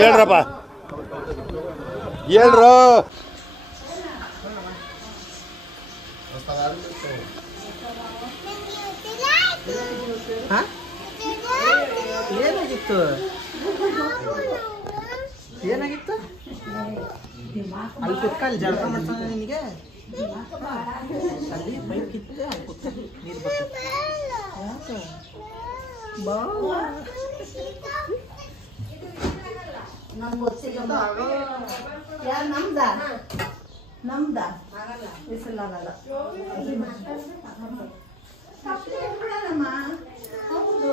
ಹೇಳ್ರಪ್ಪ ಹೇಳ್ರು. ಏನಾಗಿತ್ತು ಏನಾಗಿತ್ತು ಅಲ್ಲಿ ಕುತ್ಕಲ್ಲಿ ಜಳಕ ಮಾಡ್ತಾನೆ ನಿನಗೆ ಅಲ್ಲಿ ಬೈಕ್ ಇತ್ತು ಅಲ್ಲಿ ಕುತ್ಕೊಂಡು ನೀರು ಬರ್ತದೆ ಬಾ ನಮ್ಗೆ ಗೊತ್ತಿಲ್ಲ ಯಾರು ನಮ್ದ ಬಿಸಿಲಾಗಲ್ಲ ಹೌದು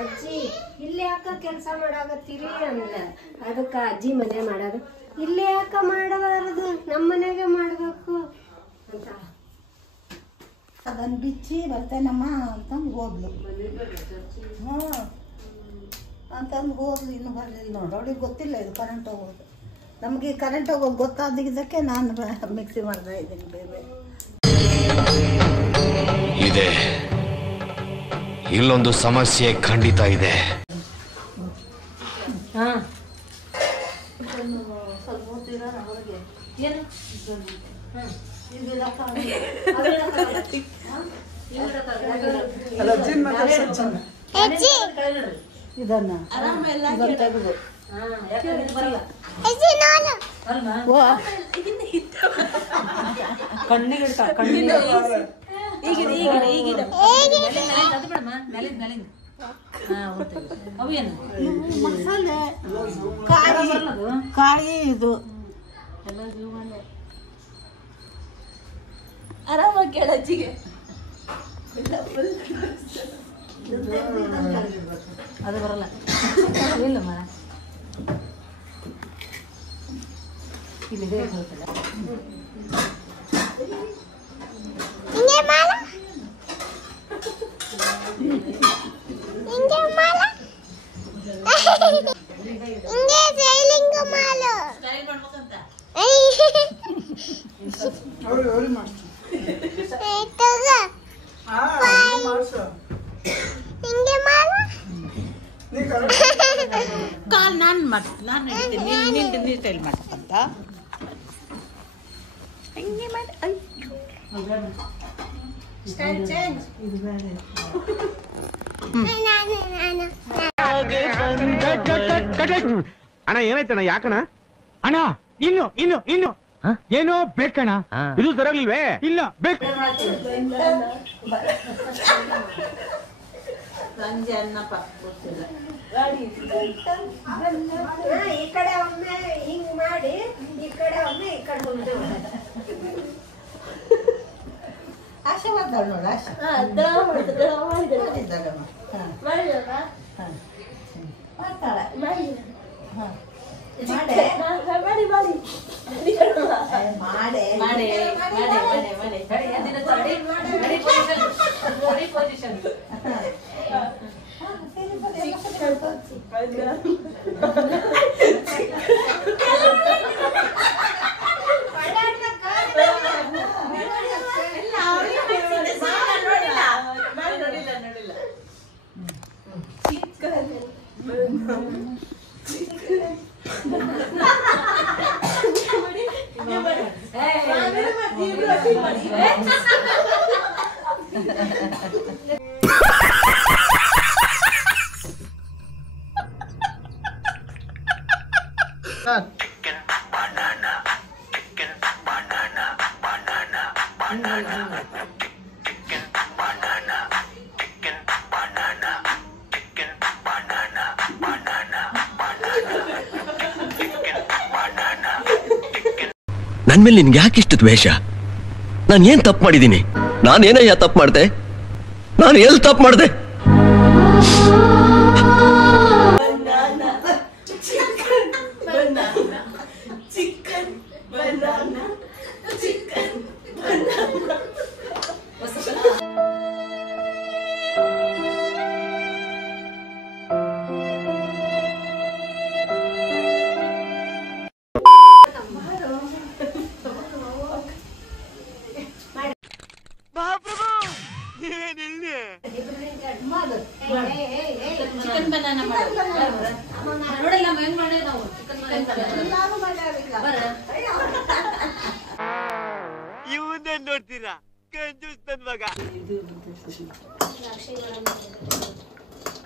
ಅಜ್ಜಿ ಇಲ್ಲಿ ಯಾಕ ಕೆಲಸ ಮಾಡಾಕತ್ತೀರಿ ಅಂದ. ಅದಕ್ಕ ಅಜ್ಜಿ ಮನೆ ಮಾಡೋದು ಇಲ್ಲಿ ಯಾಕ ಮಾಡಬಾರದು ನಮ್ಮ ಮನೆಗೆ ಮಾಡ್ಬೇಕು ಅಂತ ಅದನ್ನು ಬಿಚ್ಚಿ ಬರ್ತೇನಮ್ಮ ಅಂತಂದು ಹೋದ್ಲು. ಅಂತಂದು ಹೋದ್ಲು, ಇನ್ನೂ ಬರಲಿಲ್ಲ ನೋಡಿ. ಅವಳಿಗೆ ಗೊತ್ತಿಲ್ಲ ಇದು ಕರೆಂಟ್ ಹೋಗೋದು. ನಮಗೆ ಕರೆಂಟ್ ಹೋಗೋದು ಗೊತ್ತಾದಿದ್ದಕ್ಕೆ ನಾನು ಮಿಕ್ಸಿ ಮಾಡ್ತಾ ಇದ್ದೀನಿ. ಬೇರೆ ಇದೆ, ಇಲ್ಲೊಂದು ಸಮಸ್ಯೆ ಖಂಡಿತ ಇದೆ. ಸ್ವಲ್ಪ ಹೊತ್ತಿರೋಣ ಹೊರಗೆ. ಏನು ಇದನ್ನ ತೆಗೆದು ಮಸಾಲೆ ಕಾಯಿ ಇದು ಎಲ್ಲ ಜೀವನೇ ಆರಾಮಾಗಿ ಕೇಳಜ್ಜಿಗೆ ಅದು ಬರಲ್ಲ ಇಲ್ಲ ಮರ ಇಲ್ಲಿ ಬರುತ್ತಲ್ಲ ಕಾಲ್ ನಾನು ಮಾಡ್ತೀನಿ, ನಾನು ಹೇಳ್ತೀನಿ ನೀನು ಸ್ಟೈಲ್ ಮಾಡ್ತಂತ ಹಿಂಗೆ ಮಾಡಿ. ಅಣ್ಣ ಏನಾಯ್ತಣ್ಣ? ಯಾಕಣ ಅಣ್ಣ? ಇನ್ನು ಏನೋ ಬೇಕಣ್ಣ. ಇದು ಸರಿಯಾಗಿಲ್ವೇ? ಇಲ್ಲ ಬೇಕು. ಸಂಜೆ ಅನ್ನಪ್ಪ ಗೊತ್ತಿಲ್ಲ. ಈ ಕಡೆ ಒಮ್ಮೆ ಹಿಂಗ್ ಮಾಡಿ, ಈ ಕಡೆ ಒಮ್ಮೆ ಈ ಕಡೆ ಮುಂದೆ ಆಶೆ ಮಾಡ್ತಾಳೆ ನೋಡು. ಆಶೆ ಮಾಡ್ತಾಳೆ. ನನ್ ಮೇಲೆ ನಿನ್ಗೆ ಯಾಕಿಷ್ಟು ದ್ವೇಷ? ನಾನು ಏನ್ ತಪ್ಪು ಮಾಡಿದ್ದೀನಿ? ನಾನೇನಯ್ಯ ತಪ್ಪು ಮಾಡ್ದೆ? ನಾನು ಎಲ್ಲಿ ತಪ್ಪು ಮಾಡ್ದೆ? ಮಾಡೋದು ಚಿಕನ್ ಬನಾನ ಮಾಡೋದು ನೋಡಲ್ಲ ಹೆಂಗ್ ಮಾಡೋದು ನಾವು ಚಿಕನ್ ಇವನ್ನೇ ನೋಡ್ತೀರಾ ಕಂಜೂಸ್ ನನ್ ಮಗ.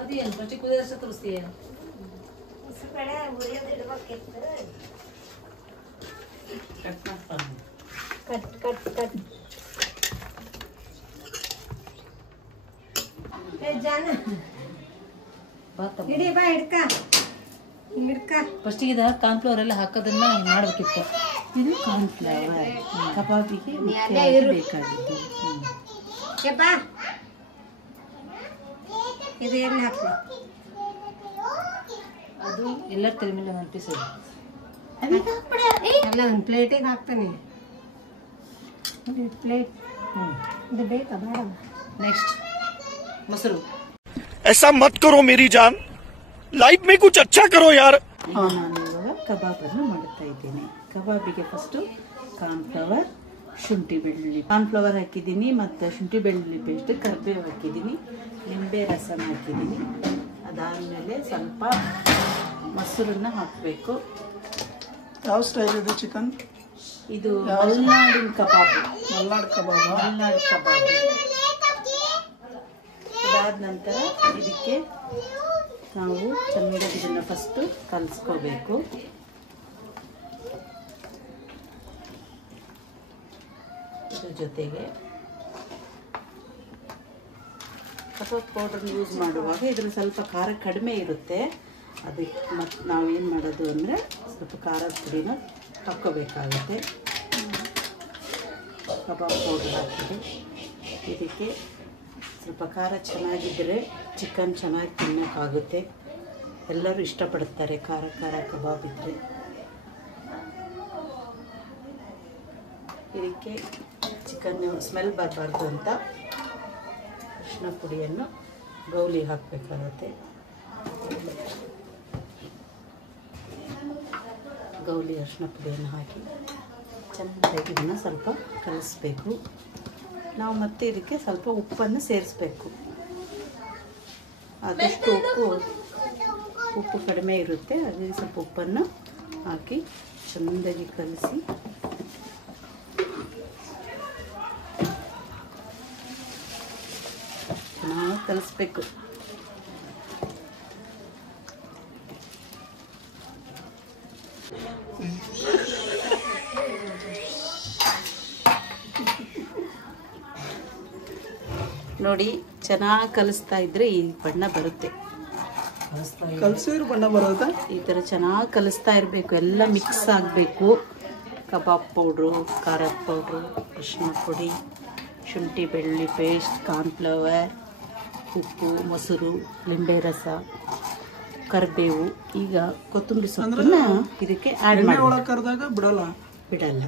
ಅದೇನು ಫಸ್ಟ್ ಕುದಿಯೋದಷ್ಟ ತೋರಿಸ್ತೀಯ ಕಟ್ ಕಟ್ ಕಟ್ ಜಾನ ಹಿಡಿ ಬಾ ಹಿಡ್ಕ ಫಸ್ಟಿಗೆ ಇದು ಕಾರ್ನ್ಫ್ಲವರ್ ಎಲ್ಲ ಹಾಕೋದನ್ನ ಮಾಡ್ಬೇಕಿತ್ತು. ಇದು ಕಾರ್ನ್ಫ್ಲವರ್ ಕಬಾಬಿಗೆ ಬೇಕಾಗಿತ್ತು. ಬಾ ಇದು ಎಲ್ಲಿ ಹಾಕ್ಲಿ ಅದು ಎಲ್ಲರ ತಲೆ ಮೇಲೆ ಒಂದು ಪೀಸ್ ಎಲ್ಲ ಒಂದು ಪ್ಲೇಟಿಗೆ ಹಾಕ್ತಾನೆ. ಪ್ಲೇಟ್ ಇದು ಬೇಕಾ ಬೇಡ? ನೆಕ್ಸ್ಟ್ ಮೊಸರು. ऐसा मत करो मेरी जान, लाइफ में कुछ अच्छा करो यार. ನಾನು ಇವಾಗ ಕಬಾಬನ್ನು ಮಾಡುತ್ತಾ ಇದ್ದೇನೆ. ಕಬಾಬಿಗೆ ಫಸ್ಟು ಕಾರ್ನ್ಫ್ಲವರ್, ಶುಂಠಿ ಬೆಳ್ಳುಳ್ಳಿ, ಕಾರ್ನ್ಫ್ಲವರ್ ಹಾಕಿದ್ದೀನಿ ಮತ್ತು ಶುಂಠಿ ಬೆಳ್ಳುಳ್ಳಿ ಪೇಸ್ಟ್, ಕರಿಬೇವು ಹಾಕಿದ್ದೀನಿ, ನಿಂಬೆ ರಸನ ಹಾಕಿದ್ದೀನಿ. ಅದಾದಮೇಲೆ ಸ್ವಲ್ಪ ಮೊಸರನ್ನ ಹಾಕಬೇಕು. ಯಾವ ಸ್ಟೈಲ್ ಇದೆ ಚಿಕನ್? ಇದು ಮಲೆನಾಡಿನ ಕಬಾಬು. ಮಲ್ನಾಡ್ ಕಬಾಬ್. ಮಲೆನಾಡು ಕಬಾಬು. ಇದಾದ ನಂತರ ಇದಕ್ಕೆ ನಾವು ಚೆನ್ನಾಗಿ ಇದನ್ನು ಫಸ್ಟು ಕಲಿಸ್ಕೋಬೇಕು. ಇದ್ರ ಜೊತೆಗೆ ಕಬಾಬ್ ಪೌಡರ್ ಯೂಸ್ ಮಾಡುವಾಗ ಇದ್ರಲ್ಲಿ ಸ್ವಲ್ಪ ಖಾರ ಕಡಿಮೆ ಇರುತ್ತೆ. ಅದಕ್ಕೆ ಮತ್ತು ನಾವೇನು ಮಾಡೋದು ಅಂದರೆ ಸ್ವಲ್ಪ ಖಾರದ ಪುಡಿನ ಹಾಕ್ಕೋಬೇಕಾಗುತ್ತೆ. ಕಬಾಬ್ ಪೌಡರ್ ಹಾಕಿದೆ. ಇದಕ್ಕೆ ಸ್ವಲ್ಪ ಖಾರ ಚೆನ್ನಾಗಿದ್ದರೆ ಚಿಕನ್ ಚೆನ್ನಾಗಿ ತಿನ್ನೋಕ್ಕಾಗುತ್ತೆ. ಎಲ್ಲರೂ ಇಷ್ಟಪಡ್ತಾರೆ ಖಾರ ಖಾರ ಕಬಾಬ್ ಇದ್ದರೆ. ಇದಕ್ಕೆ ಚಿಕನ್ ಸ್ಮೆಲ್ ಬರಬಾರ್ದು ಅಂತ ಅರಿಶಿನ ಪುಡಿಯನ್ನು ಗೌಲಿ ಹಾಕಬೇಕಾಗುತ್ತೆ. ಗೌಲಿ ಅರಿಶಿನ ಪುಡಿಯನ್ನು ಹಾಕಿ ಚೆನ್ನಾಗಿ ಇದನ್ನು ಸ್ವಲ್ಪ ಕಲಿಸ್ಬೇಕು. ನಾವು ಮತ್ತೆ ಇದಕ್ಕೆ ಸ್ವಲ್ಪ ಉಪ್ಪನ್ನು ಸೇರಿಸ್ಬೇಕು. ಆದಷ್ಟು ಉಪ್ಪು ಕಡಿಮೆ ಇರುತ್ತೆ, ಅದಕ್ಕೆ ಸ್ವಲ್ಪ ಉಪ್ಪನ್ನು ಹಾಕಿ ಚೆಂದಾಗಿ ಕಲಿಸಿ ಚೆನ್ನಾಗಿ ಕಲಿಸ್ಬೇಕು. ನೋಡಿ ಚೆನ್ನಾಗಿ ಕಲಿಸ್ತಾ ಇದ್ರೆ ಈ ಬಣ್ಣ ಬರುತ್ತೆ. ಕಲಸಿದ್ರೆ ಬಣ್ಣ ಬರೋದಾ? ಈ ಥರ ಚೆನ್ನಾಗಿ ಕಲಿಸ್ತಾ ಇರಬೇಕು. ಎಲ್ಲ ಮಿಕ್ಸ್ ಆಗಬೇಕು. ಕಬಾಬ್ ಪೌಡ್ರು, ಖಾರದ ಪೌಡ್ರು, ಅರಿಶಿನ ಪುಡಿ, ಶುಂಠಿ ಬೆಳ್ಳುಳ್ಳಿ ಪೇಸ್ಟ್, ಕಾರ್ನ್ಫ್ಲವರ್, ಉಪ್ಪು, ಮೊಸರು, ಲಿಂಬೆ ರಸ, ಕರಿಬೇವು. ಈಗ ಕೊತ್ತಂಬರಿ ಸೊಪ್ಪನ್ನ ಇದಕ್ಕೆ ಆ್ಯಡ್ ಮಾಡಿ. ಒಳಗೆ ಕರೆದಾಗ ಬಿಡಲ್ಲ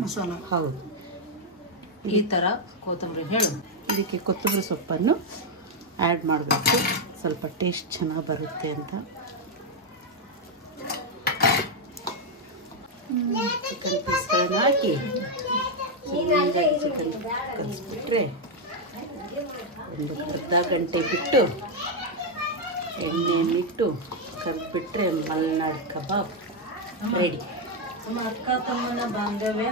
ಮಸಾಲ. ಹೌದು, ಈ ಥರ ಕೊತ್ತಂಬರಿ ಹೇಳು. ಇದಕ್ಕೆ ಕೊತ್ತಂಬರಿ ಸೊಪ್ಪನ್ನು ಆ್ಯಡ್ ಮಾಡಬೇಕು, ಸ್ವಲ್ಪ ಟೇಸ್ಟ್ ಚೆನ್ನಾಗಿ ಬರುತ್ತೆ ಅಂತ. ಚಿಕನ್ ಪೀಸ್ಗಳನ್ನು ಹಾಕಿ ಚಿಕನ್ ಕಲಿಸ್ಬಿಟ್ರೆ ಒಂದು ಅರ್ಧ ಗಂಟೆ ಬಿಟ್ಟು ಎಣ್ಣೆಯನ್ನಿಟ್ಟು ಕಲಿಸ್ಬಿಟ್ರೆ ಮಲೆನಾಡು ಕಬಾಬ್ ರೆಡಿ. ಅಕ್ಕ ತಮ್ಮನ ಬಾಂಧವ್ಯ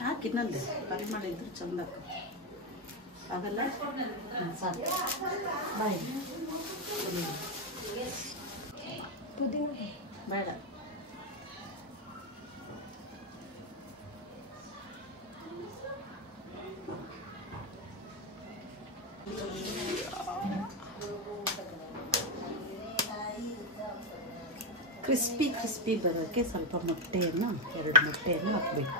ಹಾಕಿ ಇನ್ನೊಂದು ಪರಿಮಳ ಇದ್ರೆ ಚಂದ ಅವೆಲ್ಲ ಸಾಕು. ಬಾಯ್ ಬೇಡ. ಕ್ರಿಸ್ಪಿ ಕ್ರಿಸ್ಪಿ ಬರೋಕ್ಕೆ ಸ್ವಲ್ಪ ಮೊಟ್ಟೆಯನ್ನು 2 ಮೊಟ್ಟೆಯನ್ನು ಹಾಕಬೇಕು.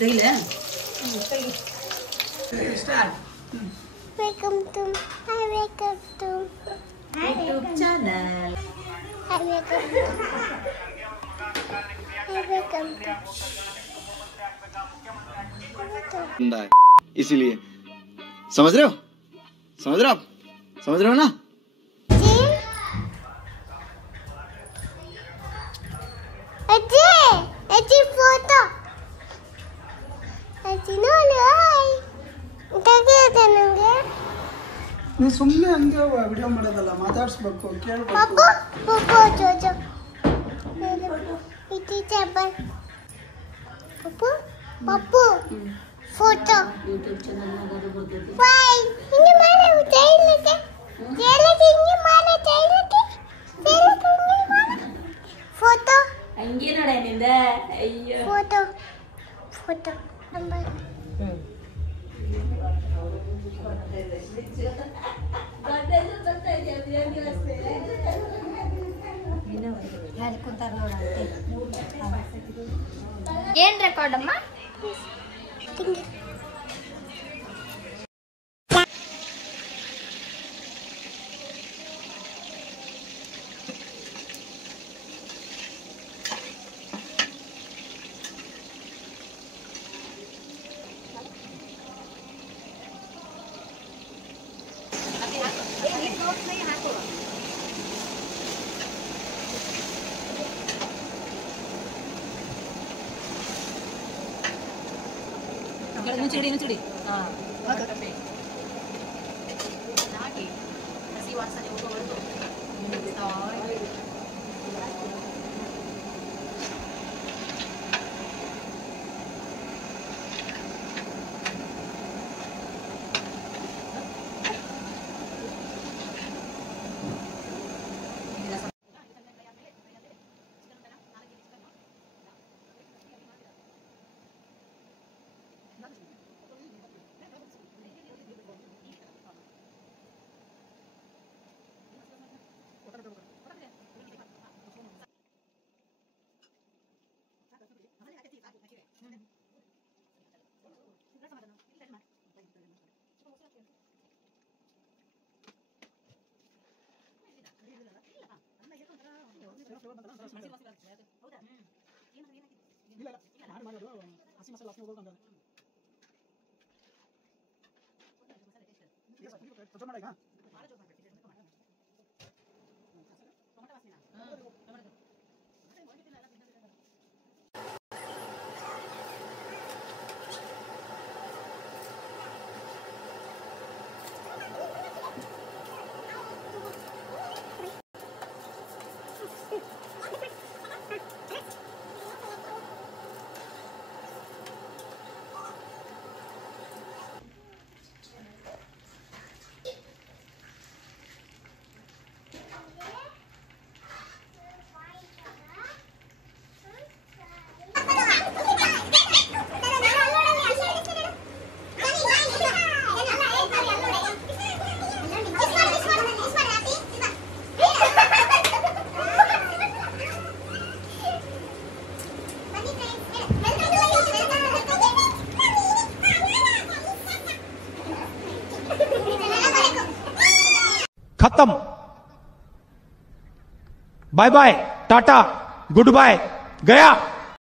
ತೆಗಿಲೆ ವೆಲ್ಕಮ್ ಟು ಯೂಟ್ಯೂಬ್ ಚಾನಲ್. इसीलिए समझ रहे हो आप समझ रहे हो ना. ಅಜ್ಜಿ ಫೋಟೋ ಅಜ್ಜಿ ನೋಡಿ ತೆಗಿಯೋದೆ ನನಗೆ. ನೀನು ಸುಮ್ಮನೆ ಹಂಗೆ ವಿಡಿಯೋ ಮಾಡೋದಲ್ಲ, ಮಾತಾಡಿಸ್ಬೇಕು, ಕೇಳಬೇಕು. ಪಪ್ಪು ಪಪ್ಪು ಜೋಜೋ ಇಟಿ ಚಪ್ಪಲ್ Pappu Pappu photo YouTube channel ನೋಡಬಹುದು. ವೈ ಹಿಂಗೆ ಮಾಡು ಜೈಲಕ್ಕೆ ಜೈಲಕ್ಕೆ ಹಿಂಗೆ ಮಾಡು ಜೈಲಕ್ಕೆ ಹಿಂಗೆ ಮಾಡು ಫೋಟೋ ಹಂಗೆ ನೋಡ ನಿಂದ. ಅಯ್ಯೋ ಫೋಟೋ ಫೋಟೋ ನಂಬರ್ ಯಾರು ಕುಂತಾರ ನೋಡ ಏನ್ ರೆಕಾರ್ಡ್ ಅಮ್ಮ. ಮುಚ್ಚಿಡಿ ಮುಚ್ಚಿಡಿ. खत्म. Bye bye, tata, goodbye, गया.